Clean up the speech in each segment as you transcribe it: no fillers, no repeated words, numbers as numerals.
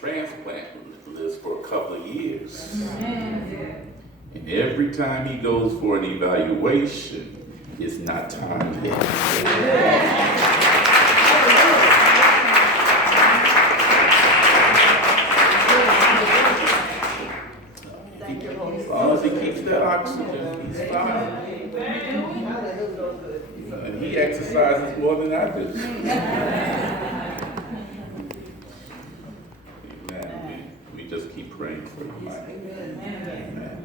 transplant list for a couple of years. And every time he goes for an evaluation, it's not time yet. As long as he keeps that oxygen, he's fine. And he exercises more than I do. Amen. We just keep praying for him. Amen.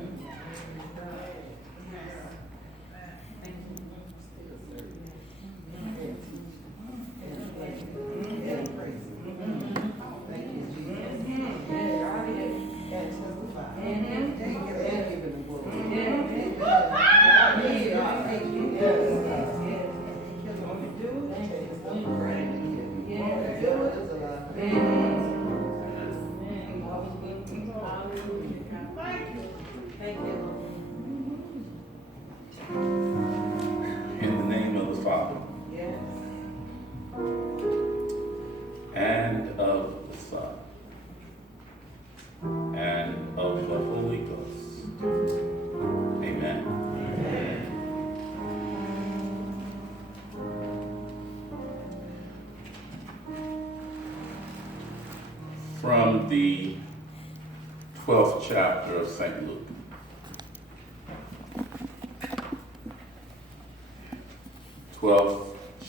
In the name of the Father, and of the Son, and of the Holy Ghost. Amen. From the 12th chapter of St. Luke.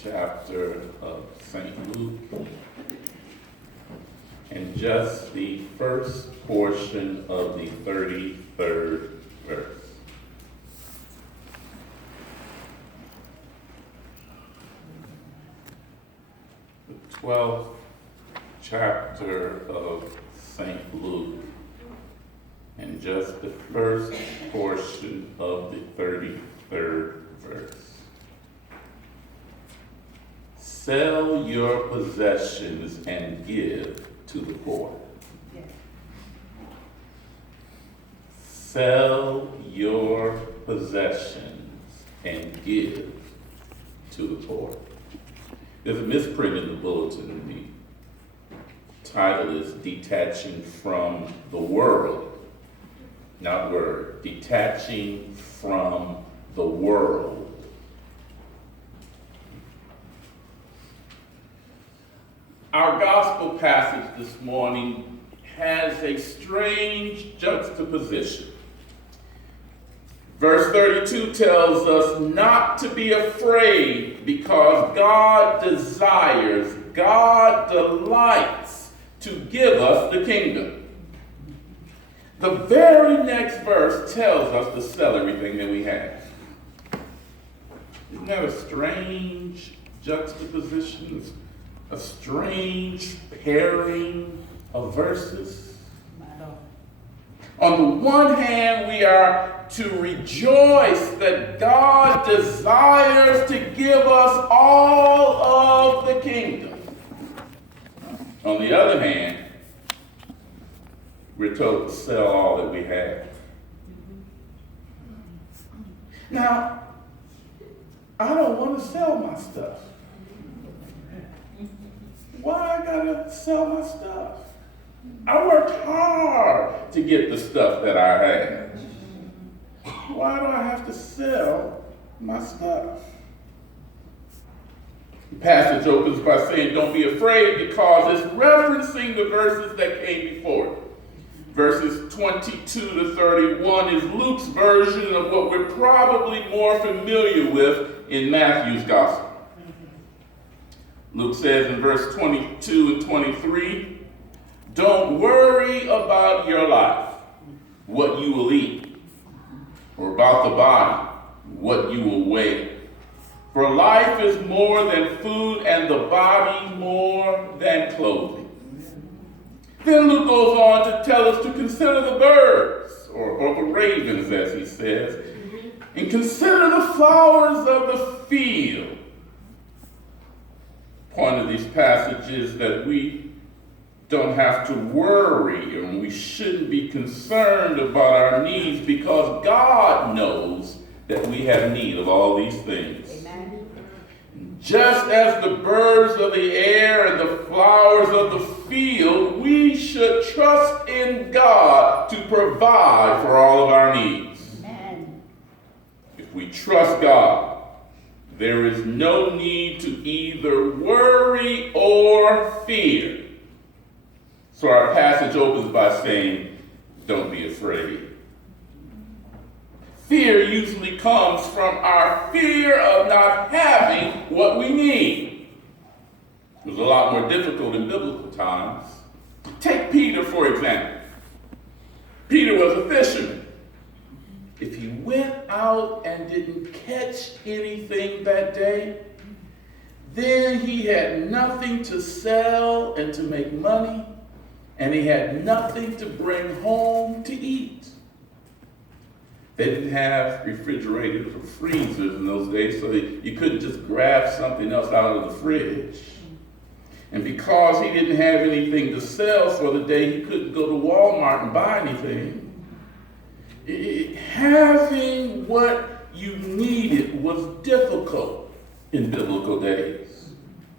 Chapter of St. Luke, and just the first portion of the 33rd verse. The 12th chapter of St. Luke, and just the first portion of the 33rd verse. Sell your possessions and give to the poor. Yes. Sell your possessions and give to the poor. There's a misprint in the bulletin. The title is Detaching from the World. Not word. Detaching from the world. Our gospel passage this morning has a strange juxtaposition. Verse 32 tells us not to be afraid because God desires, God delights to give us the kingdom. The very next verse tells us to sell everything that we have. Isn't that a strange juxtaposition? A strange pairing of verses. On the one hand, we are to rejoice that God desires to give us all of the kingdom. On the other hand, we're told to sell all that we have. Now, I don't want to sell my stuff. Why I gotta sell my stuff? I worked hard to get the stuff that I have. Why do I have to sell my stuff? The passage opens by saying, don't be afraid, because it's referencing the verses that came before it. Verses 22 to 31 is Luke's version of what we're probably more familiar with in Matthew's gospel. Luke says in verse 22 and 23, don't worry about your life, what you will eat, or about the body, what you will wear. For life is more than food, and the body more than clothing. Then Luke goes on to tell us to consider the birds, or the ravens, as he says, and consider the flowers of the field. Point of these passages that we don't have to worry, and we shouldn't be concerned about our needs, because God knows that we have need of all these things. Amen. Just as the birds of the air and the flowers of the field, we should trust in God to provide for all of our needs. Amen. If we trust God, there is no need to either worry or fear. So our passage opens by saying, don't be afraid. Fear usually comes from our fear of not having what we need. It was a lot more difficult in biblical times. Take Peter, for example. Peter was a fisherman. If he went out and didn't catch anything that day, then he had nothing to sell and to make money, and he had nothing to bring home to eat. They didn't have refrigerators or freezers in those days, so you couldn't just grab something else out of the fridge. And because he didn't have anything to sell for the day, he couldn't go to Walmart and buy anything. Having what you needed was difficult in biblical days.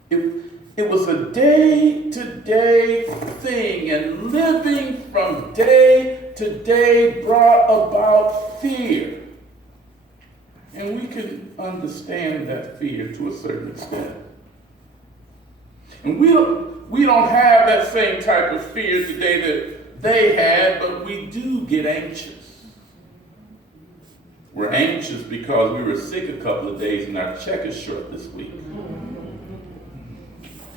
It was a day-to-day thing, and living from day to day brought about fear. And we can understand that fear to a certain extent. And we don't have that same type of fear today that they had, but we do get anxious. We're anxious because we were sick a couple of days and our check is short this week.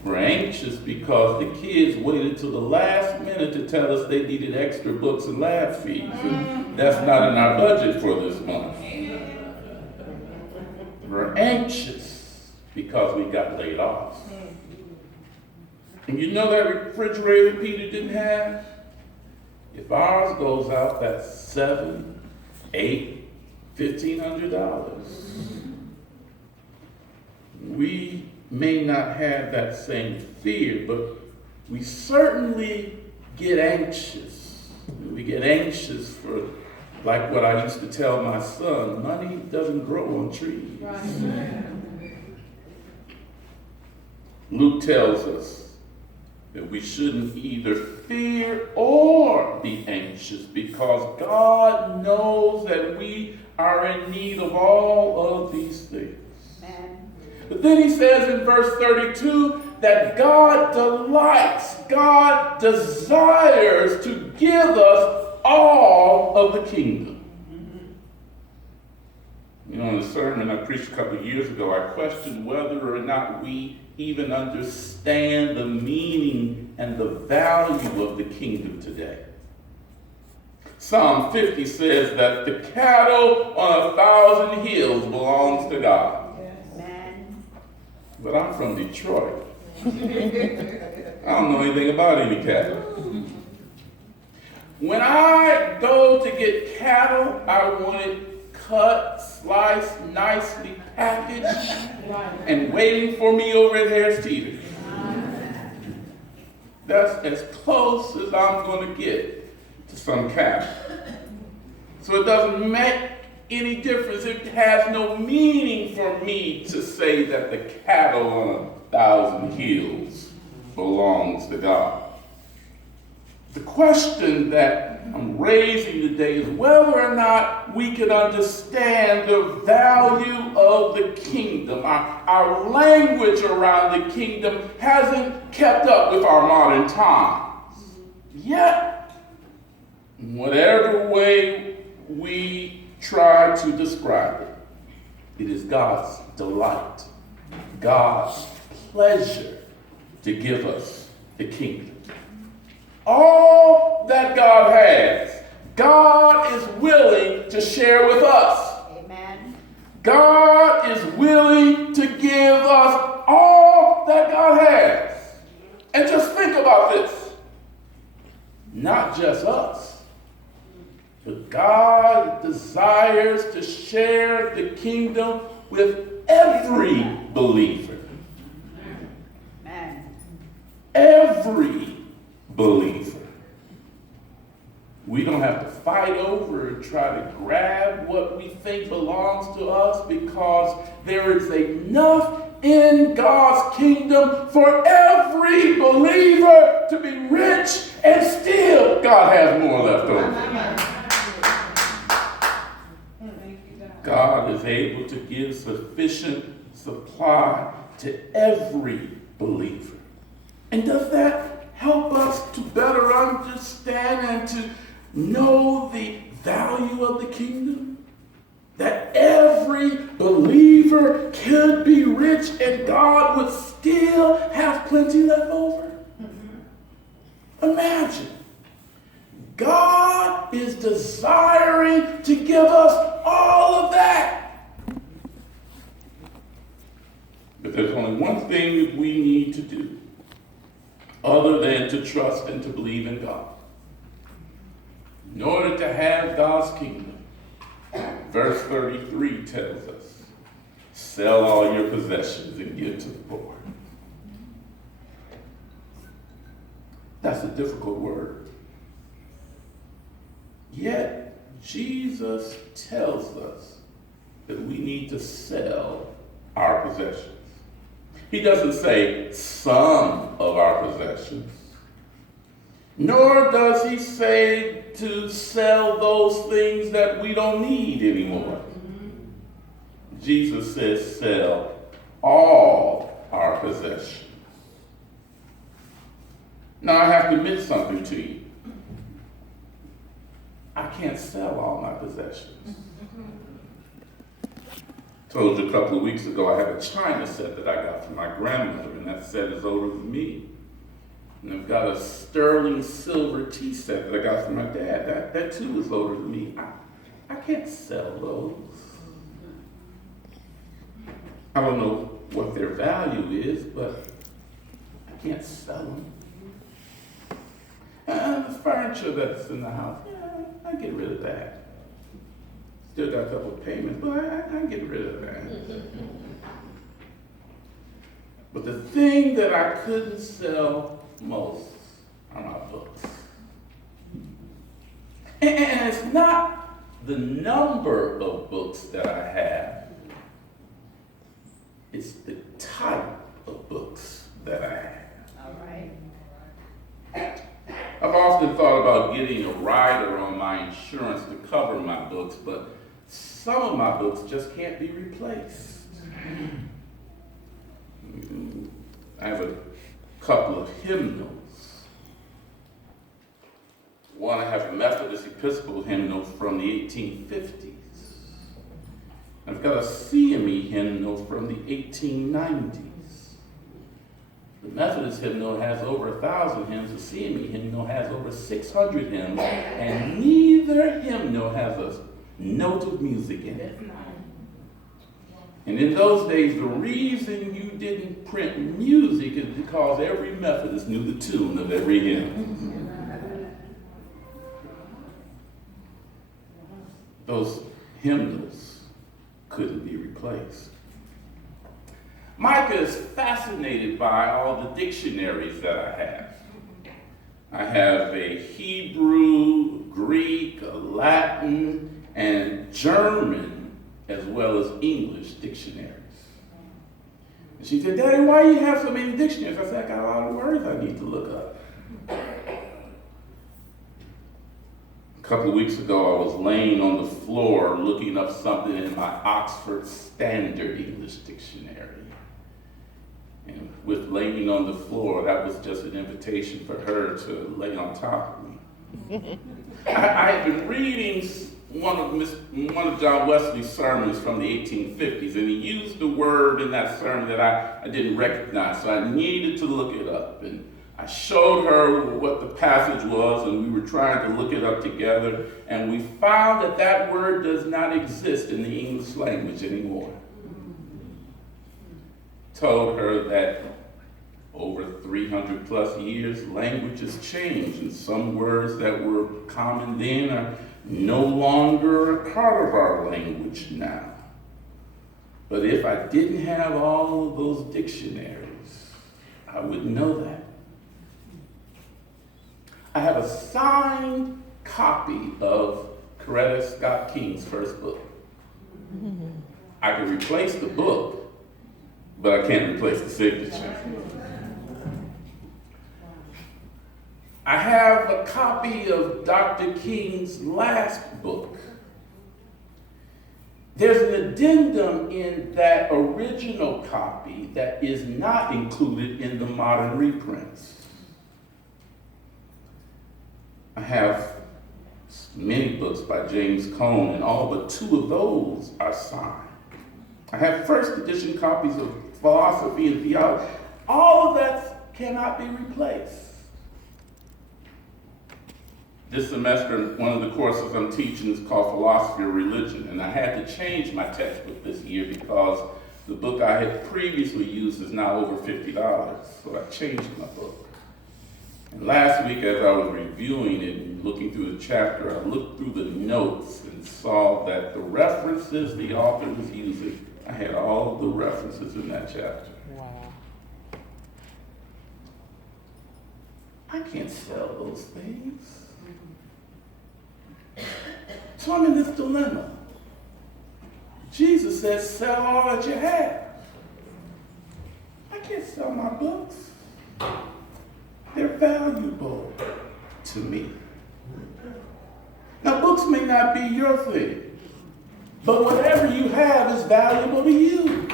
We're anxious because the kids waited till the last minute to tell us they needed extra books and lab fees. And that's not in our budget for this month. We're anxious because we got laid off. And you know that refrigerator Peter didn't have? If ours goes out, that's $700, $800, $1,500. We may not have that same fear, but we certainly get anxious. We get anxious for, like what I used to tell my son, money doesn't grow on trees. Right. Luke tells us that we shouldn't either fear or be anxious because God knows that we are in need of all of these things. Amen. But then he says in verse 32 that God delights, God desires to give us all of the kingdom. You know, in a sermon I preached a couple of years ago, I questioned whether or not we even understand the meaning and the value of the kingdom today. Psalm 50 says that the cattle on 1,000 hills belongs to God. But I'm from Detroit. I don't know anything about any cattle. When I go to get cattle, I want it cut, sliced, nicely packaged, and waiting for me over at Harris Teeter. That's as close as I'm going to get to some cattle. So it doesn't make any difference. It has no meaning for me to say that the cattle on 1,000 hills belongs to God. The question that I'm raising today is whether or not we can understand the value of the kingdom. Our language around the kingdom hasn't kept up with our modern times. Yet, in whatever way we try to describe it, it is God's delight, God's pleasure to give us the kingdom. All that God has, God is willing to share with us. Amen. God is willing to give us all that God has. And just think about this. Not just us, but God desires to share the kingdom with every believer. Amen. Every believer. We don't have to fight over and try to grab what we think belongs to us because there is enough in God's kingdom for every believer to be rich, and still God has more left over. God is able to give sufficient supply to every believer. And does that help us to better understand and to know the value of the kingdom? That every believer could be rich and God would still have plenty left over? Imagine. God is desiring to give us all of that. But there's only one thing that we need to do other than to trust and to believe in God. In order to have God's kingdom, verse 33 tells us, sell all your possessions and give to the poor. That's a difficult word. Yet, Jesus tells us that we need to sell our possessions. He doesn't say some of our possessions, nor does he say to sell those things that we don't need anymore. Jesus says sell all our possessions. Now I have to admit something to you. I can't sell all my possessions. Told you a couple of weeks ago I have a china set that I got from my grandmother, and that set is older than me. And I've got a sterling silver tea set that I got from my dad. That too is older than me. I can't sell those. I don't know what their value is, but I can't sell them. And the furniture that's in the house, I get rid of that. Still got a couple of payments, but I get rid of that. But the thing that I couldn't sell most are my books. And it's not the number of books that I have. It's the type of books that I have. All right. I've often thought about getting a rider on my insurance to cover my books, but some of my books just can't be replaced. I have a couple of hymnals. One, I have a Methodist Episcopal hymnal from the 1850s. I've got a CME hymnal from the 1890s. The Methodist hymnal has over 1,000 hymns. The CME hymnal has over 600 hymns, and neither hymnal has a note of music in it. And in those days, the reason you didn't print music is because every Methodist knew the tune of every hymn. Those hymnals couldn't be replaced. Micah is fascinated by all the dictionaries that I have. I have a Hebrew, Greek, a Latin, and German, as well as English dictionaries. And she said, Daddy, why do you have so many dictionaries? I said, I got a lot of words I need to look up. A couple of weeks ago, I was laying on the floor looking up something in my Oxford Standard English Dictionary. And with laying on the floor, that was just an invitation for her to lay on top of me. I had been reading one of John Wesley's sermons from the 1850s, and he used a word in that sermon that I didn't recognize, so I needed to look it up. And I showed her what the passage was, and we were trying to look it up together, and we found that that word does not exist in the English language anymore. Told her that over 300 plus years, language has changed, and some words that were common then are no longer a part of our language now. But if I didn't have all of those dictionaries, I wouldn't know that. I have a signed copy of Coretta Scott King's first book. I could replace the book, but I can't replace the signature. I have a copy of Dr. King's last book. There's an addendum in that original copy that is not included in the modern reprints. I have many books by James Cone, and all but 2 of those are signed. I have first edition copies of philosophy and theology. All of that cannot be replaced. This semester, one of the courses I'm teaching is called Philosophy of Religion, and I had to change my textbook this year because the book I had previously used is now over $50, so I changed my book. And last week, as I was reviewing it and looking through the chapter, I looked through the notes and saw that the references the author was using, I had all of the references in that chapter. Wow. I can't sell those things. So I'm in this dilemma. Jesus says, sell all that you have. I can't sell my books. They're valuable to me. Now, books may not be your thing, but whatever you have is valuable to you.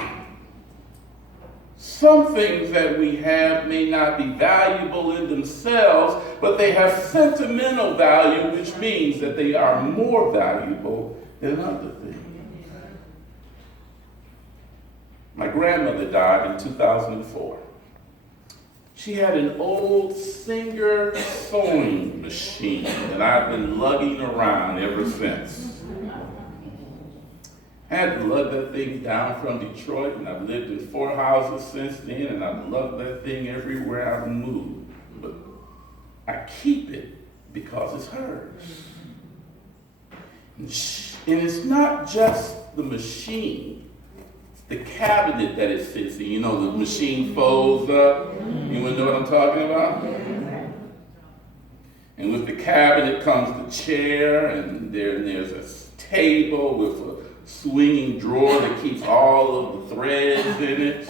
Some things that we have may not be valuable in themselves, but they have sentimental value, which means that they are more valuable than other things. My grandmother died in 2004. She had an old Singer sewing machine that I've been lugging around ever since. I had to lug that thing down from Detroit, and I've lived in 4 houses since then, and I've lugged that thing everywhere I've moved. But I keep it because it's hers. And it's not just the machine, it's the cabinet that it sits in. You know, the machine folds up. You wanna know what I'm talking about? And with the cabinet comes the chair, and there's a table with a swinging drawer that keeps all of the threads in it.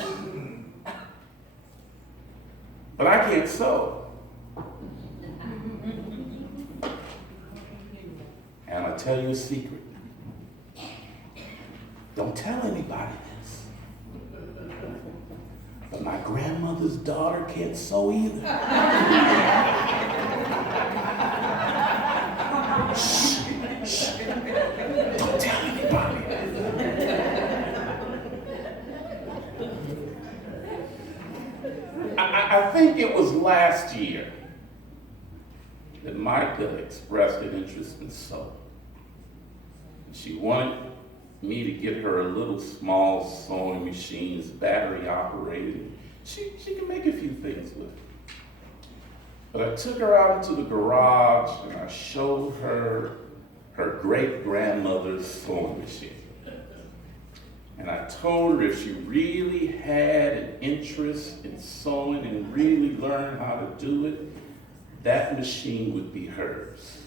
But I can't sew. And I'll tell you a secret. Don't tell anybody this. But my grandmother's daughter can't sew either. Shh, shh. Don't tell anybody. I think it was last year that Micah expressed an interest in sewing. She wanted me to get her a little small sewing machine, it's battery operated. She can make a few things with it. But I took her out into the garage and I showed her her great-grandmother's sewing machine. And I told her if she really had an interest in sewing and really learned how to do it, that machine would be hers.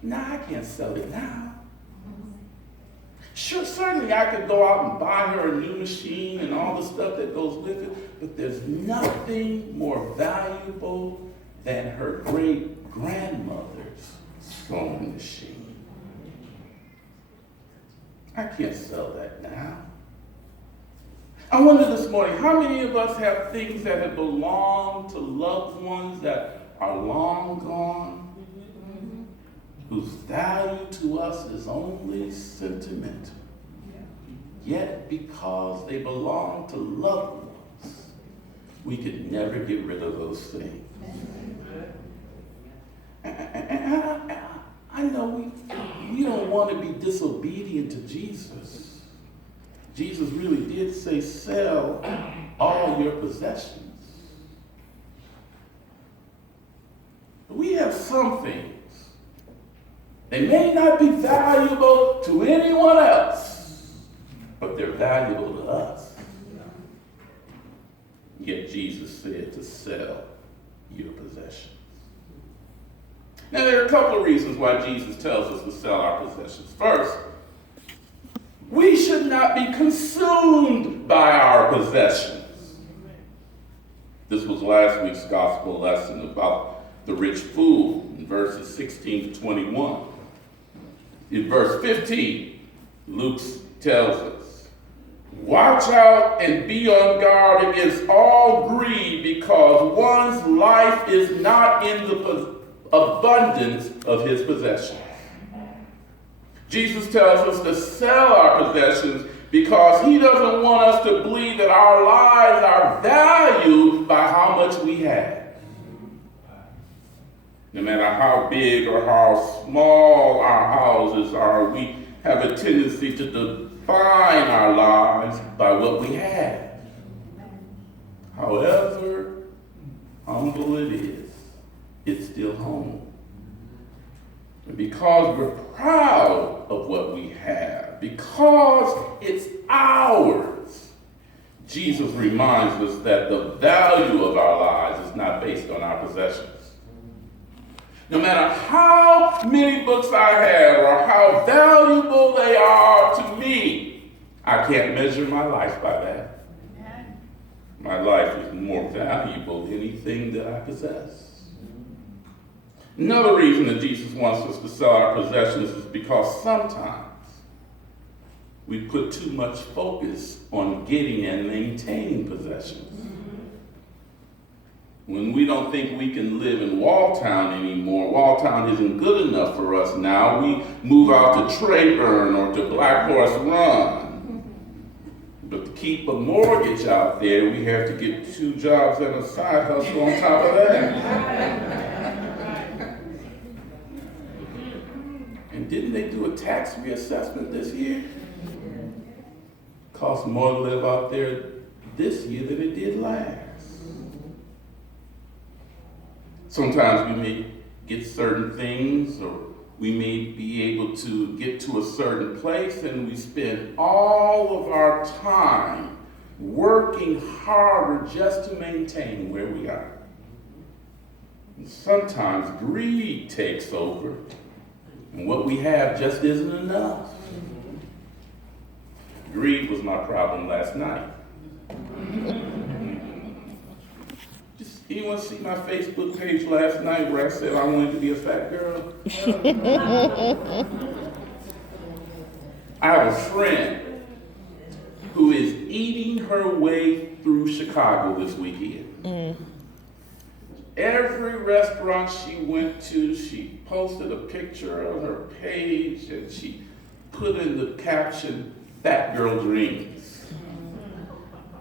Now, I can't sell it now. Sure, certainly I could go out and buy her a new machine and all the stuff that goes with it, but there's nothing more valuable than her great-grandmother's sewing machine. I can't sell that now. I wonder this morning, how many of us have things that have belonged to loved ones that are long gone, whose value to us is only sentimental, yet because they belong to loved ones, we could never get rid of those things. And I know we don't want to be disobedient to Jesus. Jesus really did say, sell all your possessions. But we have some things. They may not be valuable to anyone else, but they're valuable to us. Yet Jesus said to sell your possessions. Now, there are a couple of reasons why Jesus tells us to sell our possessions. First, we should should not be consumed by our possessions. This was last week's gospel lesson about the rich fool in verses 16 to 21. In verse 15, Luke tells us, watch out and be on guard against all greed, because one's life is not in the abundance of his possessions. Jesus tells us to sell our possessions because he doesn't want us to believe that our lives are valued by how much we have. No matter how big or how small our houses are, we have a tendency to define our lives by what we have. However humble it is, it's still home. And because we're proud of what we have, because it's ours, Jesus reminds us that the value of our lives is not based on our possessions. No matter how many books I have or how valuable they are to me, I can't measure my life by that. My life is more valuable than anything that I possess. Another reason that Jesus wants us to sell our possessions is because sometimes we put too much focus on getting and maintaining possessions. When we don't think we can live in Walltown anymore, Walltown isn't good enough for us now, we move out to Trayburn or to Black Horse Run. But to keep a mortgage out there, we have to get 2 jobs and a side hustle on top of that. And didn't they do a tax reassessment this year? Costs more to live out there this year than it did last. Sometimes we may get certain things, or we may be able to get to a certain place, and we spend all of our time working harder just to maintain where we are. And sometimes greed takes over, and what we have just isn't enough. Greed was my problem last night. Anyone see my Facebook page last night where I said I wanted to be a fat girl? I have a friend who is eating her way through Chicago this weekend. Every restaurant she went to, she posted a picture on her page and she put in the caption, "Fat Girl Dreams."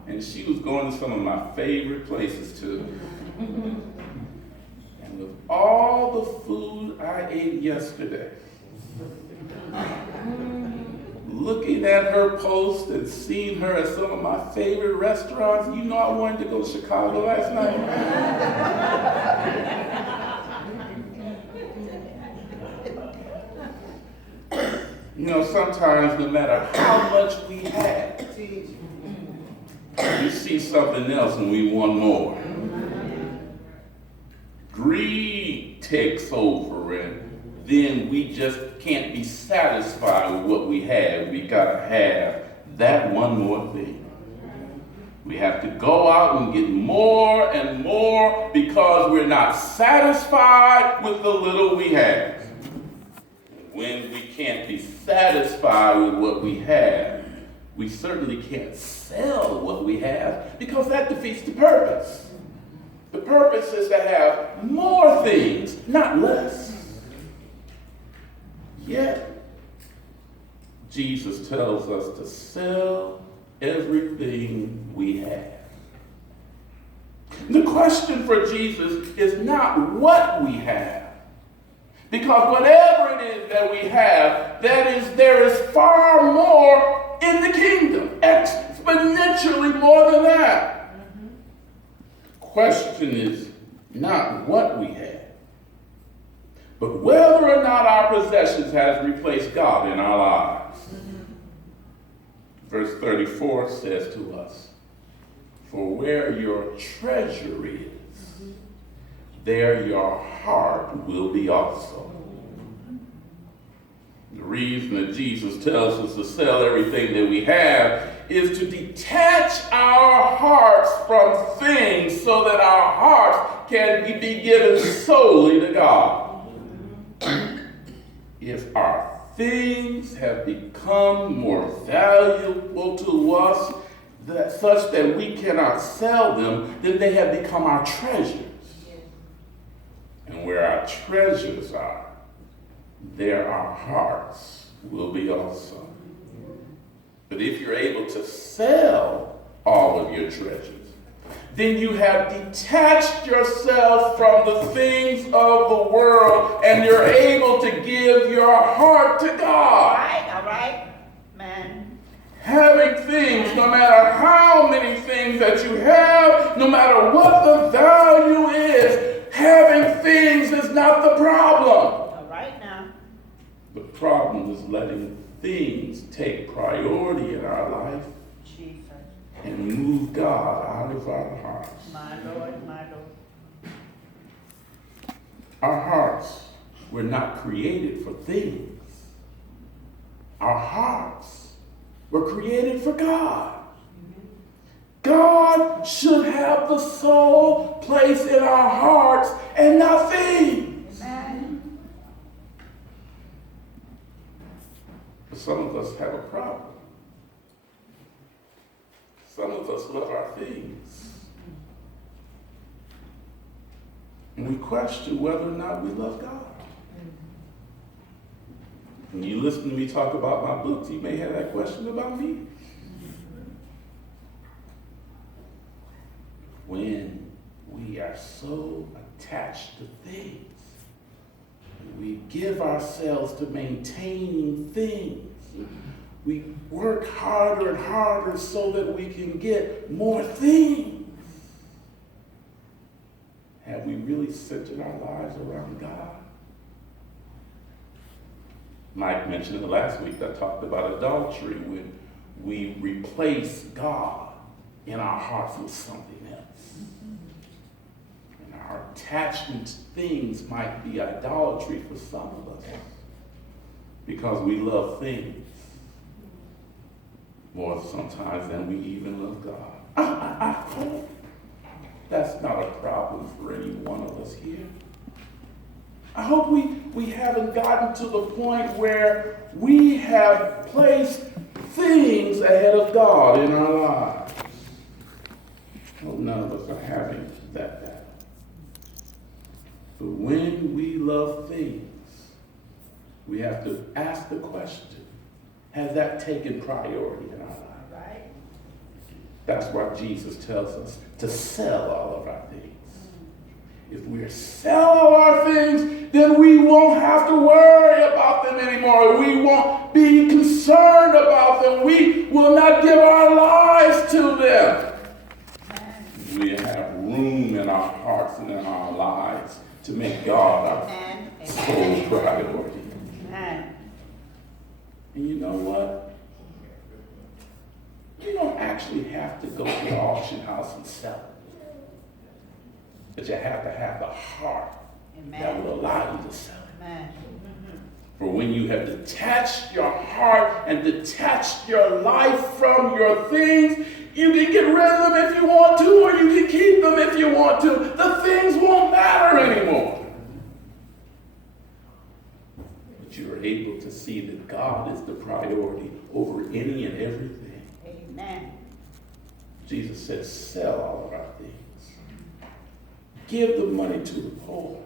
And she was going to some of my favorite places too. And with all the food I ate yesterday, looking at her post and seeing her at some of my favorite restaurants, you know I wanted to go to Chicago last night. You know, sometimes no matter how much we have, we see something else and we want more. Greed takes over, and then we just can't be satisfied with what we have. We gotta have that one more thing. We have to go out and get more and more because we're not satisfied with the little we have. When we can't be satisfied with what we have, we certainly can't sell what we have because that defeats the purpose. The purpose is to have more things, not less. Yet, Jesus tells us to sell everything we have. The question for Jesus is not what we have, because whatever it is that we have, there is far more in the kingdom, exponentially more than that. Question is not what we have, but whether or not our possessions has replaced God in our lives. Verse 34 says to us, "For where your treasure is, there your heart will be also." The reason that Jesus tells us to sell everything that we have is to detach our hearts from things so that our hearts can be given solely to God. If our things have become more valuable to us such that we cannot sell them, then they have become our treasures. And where our treasures are, there our hearts will be also. But if you're able to sell all of your treasures, then you have detached yourself from the things of the world and you're able to give your heart to God. All right, man. Having things, no matter how many things that you have, no matter what the value is, having things is not the problem. All right now. The problem is letting things take priority in our life and move God out of our hearts. My Lord, my Lord. Our hearts were not created for things. Our hearts were created for God. God should have the sole place in our hearts and not things. Amen. But some of us have a problem. Some of us love our things. And we question whether or not we love God. When you listen to me talk about my books, you may have that question about me. When we are so attached to things, we give ourselves to maintaining things. We work harder and harder so that we can get more things. Have we really centered our lives around God? Mike mentioned it last week. I talked about adultery when we replace God in our hearts with something else. And our attachment to things might be idolatry for some of us because we love things more sometimes than we even love God. I hope that's not a problem for any one of us here. I hope we haven't gotten to the point where we have placed things ahead of God in our lives. Well, none of us are having that battle. But when we love things, we have to ask the question, has that taken priority in our life? Right. That's why Jesus tells us to sell all of our things. If we sell all our things, then we won't have to worry about them anymore. We won't be concerned about them. We will not give our lives to them. We have room in our hearts and in our lives to make God our sole priority. And you know what? You don't actually have to go to the auction house and sell it. But you have to have the heart that will allow you to sell it. For when you have detached your heart and detached your life from your things, you can get rid of them if you want to, or you can keep them if you want to. The things won't matter anymore. But you are able to see that God is the priority over any and everything. Amen. Jesus said, sell all of our things. Give the money to the poor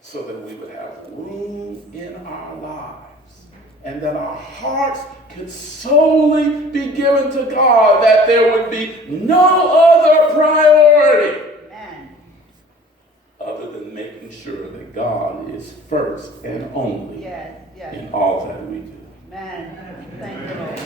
so that we would have room in our lives and that our hearts could solely be given to God, that there would be no other priority other than making sure that God is first and only in all that we do. Amen. Thank you, Lord.